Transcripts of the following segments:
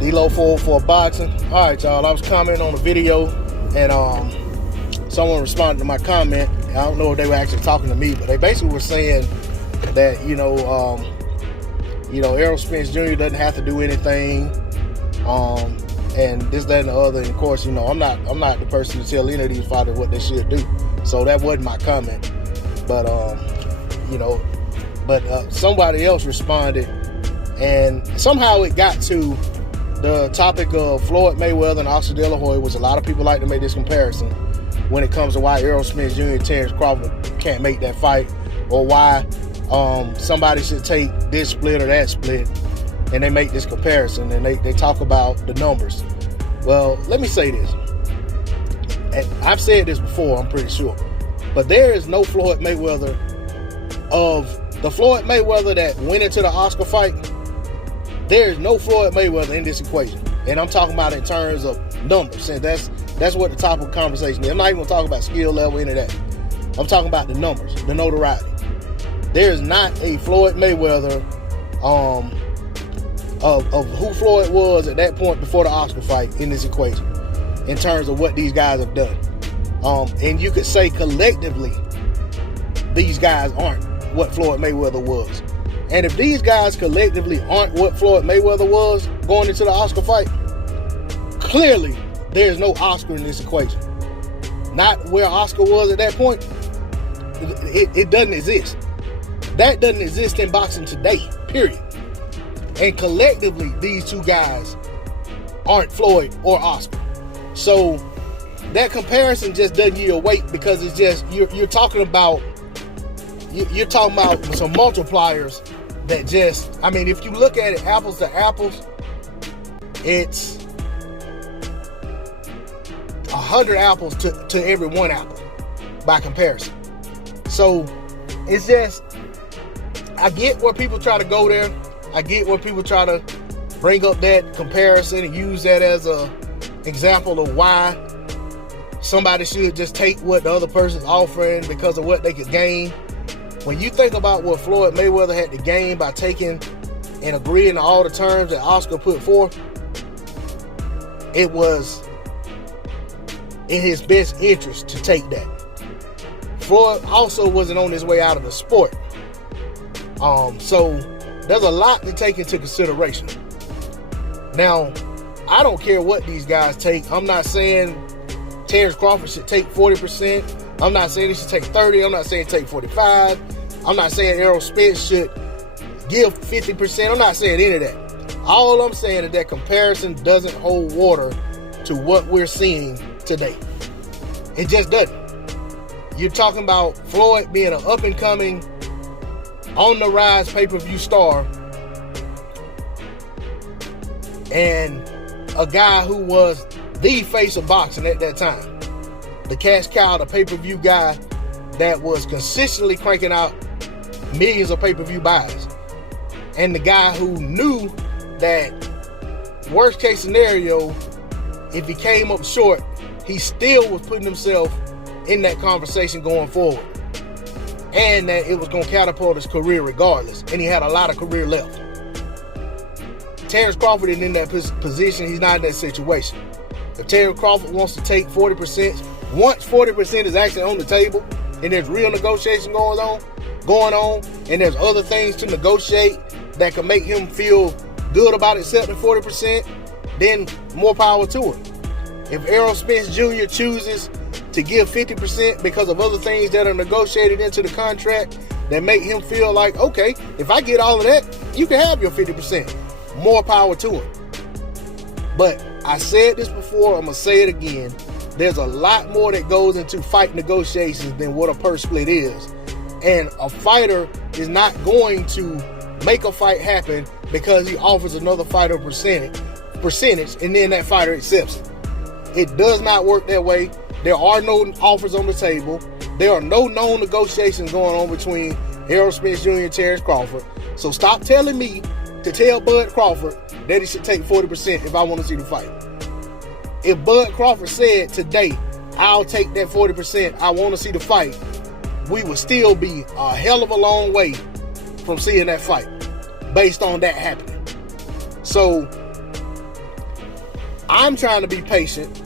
D-Lo for boxing. All right, y'all. I was commenting on a video, and someone responded to my comment. I don't know if they were actually talking to me, but they basically were saying that Errol Spence Jr. doesn't have to do anything, and this, that, and the other. And of course, I'm not the person to tell any of these fighters what they should do. So that wasn't my comment. But somebody else responded, and somehow it got to the topic of Floyd Mayweather and Oscar De La Hoya, which a lot of people like to make this comparison when it comes to why Errol Spence Jr. and Terrence Crawford can't make that fight, or why somebody should take this split or that split, and they make this comparison, and they talk about the numbers. Well, let me say this. And I've said this before, I'm pretty sure, but there is no Floyd Mayweather of the Floyd Mayweather that went into the Oscar fight. There is no Floyd Mayweather in this equation, and I'm talking about in terms of numbers, and that's what the topic of conversation is. I'm not even going to talk about skill level, any of that. I'm talking about the numbers, the notoriety. There is not a Floyd Mayweather of who Floyd was at that point before the Oscar fight in this equation, in terms of what these guys have done. And you could say collectively, these guys aren't what Floyd Mayweather was. And if these guys collectively aren't what Floyd Mayweather was going into the Oscar fight, clearly there's no Oscar in this equation. Not where Oscar was at that point. It doesn't exist. That doesn't exist in boxing today, period. And collectively, these two guys aren't Floyd or Oscar. So that comparison just doesn't yield weight, because it's just, you're talking about some multipliers that just, if you look at it apples to apples, it's 100 apples to every one apple by comparison. So it's just, I get where people try to go there. I get where people try to bring up that comparison and use that as a example of why somebody should just take what the other person's offering because of what they could gain. When you think about what Floyd Mayweather had to gain by taking and agreeing to all the terms that Oscar put forth, it was in his best interest to take that. Floyd also wasn't on his way out of the sport. So there's a lot to take into consideration. Now, I don't care what these guys take. I'm not saying Terrence Crawford should take 40%. I'm not saying he should take 30. I'm not saying take 45. I'm not saying Errol Spence should give 50%. I'm not saying any of that. All I'm saying is that comparison doesn't hold water to what we're seeing today. It just doesn't. You're talking about Floyd being an up-and-coming, on-the-rise pay-per-view star, and a guy who was the face of boxing at that time. The cash cow, the pay-per-view guy that was consistently cranking out millions of pay-per-view buys. And the guy who knew that worst case scenario, if he came up short, he still was putting himself in that conversation going forward. And that it was going to catapult his career regardless. And he had a lot of career left. Terrence Crawford isn't in that position. He's not in that situation. If Terrence Crawford wants to take 40%, once 40% is actually on the table and there's real negotiation going on, and there's other things to negotiate that can make him feel good about accepting 40%, then more power to him. If Errol Spence Jr. chooses to give 50% because of other things that are negotiated into the contract that make him feel like, okay, if I get all of that, you can have your 50%. More power to him. But I said this before, I'm going to say it again. There's a lot more that goes into fight negotiations than what a purse split is. And a fighter is not going to make a fight happen because he offers another fighter percentage, and then that fighter accepts it. It does not work that way. There are no offers on the table. There are no known negotiations going on between Errol Spence Jr. and Terrence Crawford. So stop telling me to tell Bud Crawford that he should take 40% if I want to see the fight. If Bud Crawford said today, I'll take that 40%, I want to see the fight, we would still be a hell of a long way from seeing that fight based on that happening. So I'm trying to be patient,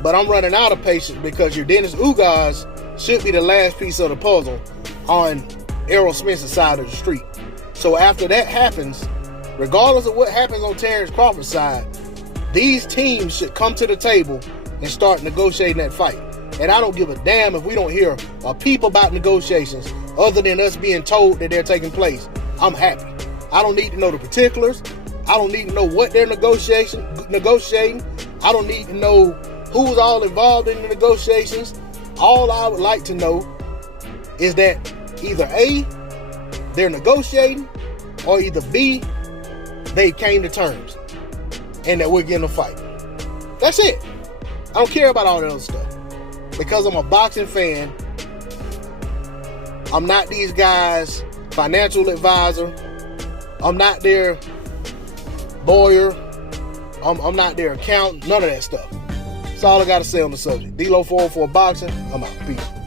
but I'm running out of patience because your Dennis Ugas should be the last piece of the puzzle on Errol Spence's side of the street. So after that happens, regardless of what happens on Terrence Crawford's side, these teams should come to the table and start negotiating that fight. And I don't give a damn if we don't hear a peep about negotiations other than us being told that they're taking place. I'm happy. I don't need to know the particulars. I don't need to know what they're negotiating. I don't need to know who's all involved in the negotiations. All I would like to know is that either A, they're negotiating, or either B, they came to terms and that we're getting a fight. That's it. I don't care about all that other stuff because I'm a boxing fan. I'm not these guys' financial advisor. I'm not their lawyer. I'm not their accountant. None of that stuff. That's all I got to say on the subject. D-Lo 404 Boxing. I'm out. Peace.